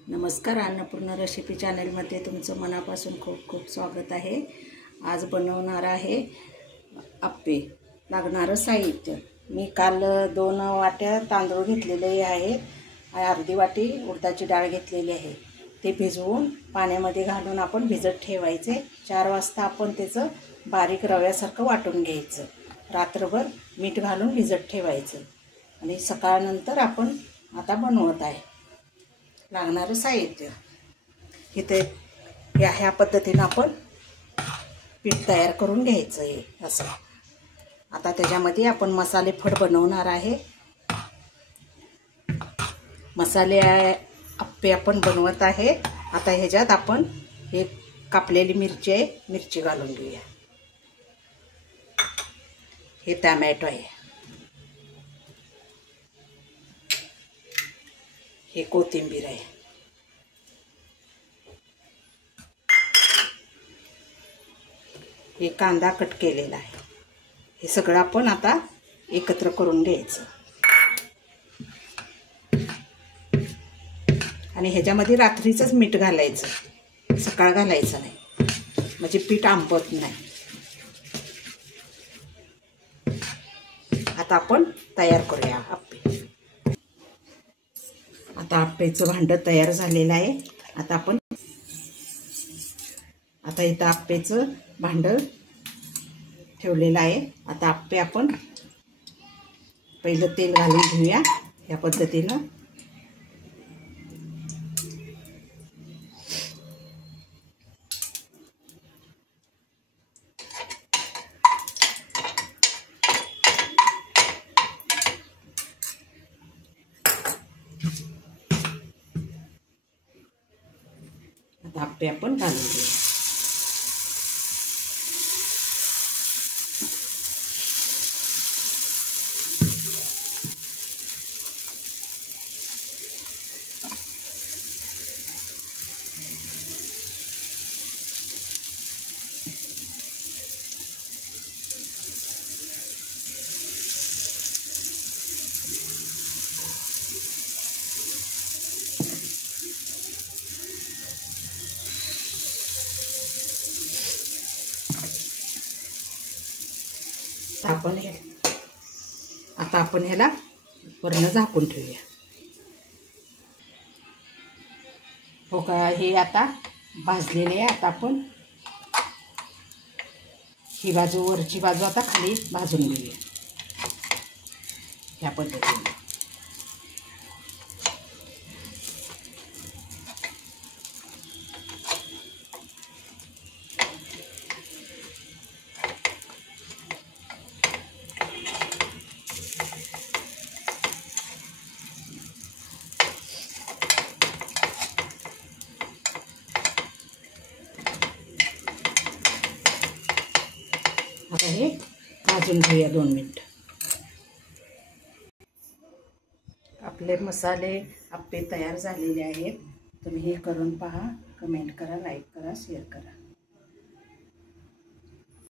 नमस्कार, अन्नपूर्णा रेसिपी चॅनलमध्ये तुमचं मनापासून खूप खूप स्वागत आहे। आज बनवणार आहे आप्पे। लागणारं साहित्य मी काल 2 वाट्या तांदूळ घेतलेले आहे, अर्धी वाटी उडदाची डाळ घेतलेली आहे। ते भिजवून पाण्यामध्ये घालून आपण भिजत ठेवायचे। 4 वाजता आपण त्याचं बारीक रव्यासारखं वाटून घ्यायचं। रात्रभर मीठ घालून भिजत ठेवायचं आणि सकाळनंतर आपण आता बनवत आहे। लागणारं साहित्य इथे ह्या पद्धतीने आपण पीठ तयार करून घ्यायचं आहे असं। आता त्याच्यामध्ये आपण मसाले फड बनवणार आहे। मसाले आप्पे आपण बनवत आहे। आता ह्याच्यात आपण एक कापलेली मिरची आहे, मिरची घालून घेऊया। हे टोमॅटो आहे, हे कोथिंबीर आहे, हे कांदा कट केलेला आहे। हे सगळं आपण आता एकत्र करून घ्यायचं आणि ह्याच्यामध्ये रात्रीचंच मीठ घालायचं, सकाळ घालायचं नाही, म्हणजे पीठ आंबत नाही। आता आपण तयार करूया आप्पे। आता आप्पेचं भांडं तयार झालेलं आहे। आता इथं आप्पेचं भांडं ठेवलेलं आहे। आता आप्पे आपण पहिलं तेल घालून घेऊया या पद्धतीनं। आता आप्पे आपण घालून घेऊया। आता आपण ह्याला वरनं झाकून ठेवूया। हो का, हे आता भाजलेले आहे। आता आपण ही बाजू, वरची बाजू आता खाली भाजून घेऊया ह्या पद्धतीने। आता हे भाजून घेऊया 2 मिनिट। आपले मसाले आप्पे तयार झालेले आहेत। तुम्ही हे करून पहा, कमेंट करा, लाईक करा, शेअर करा।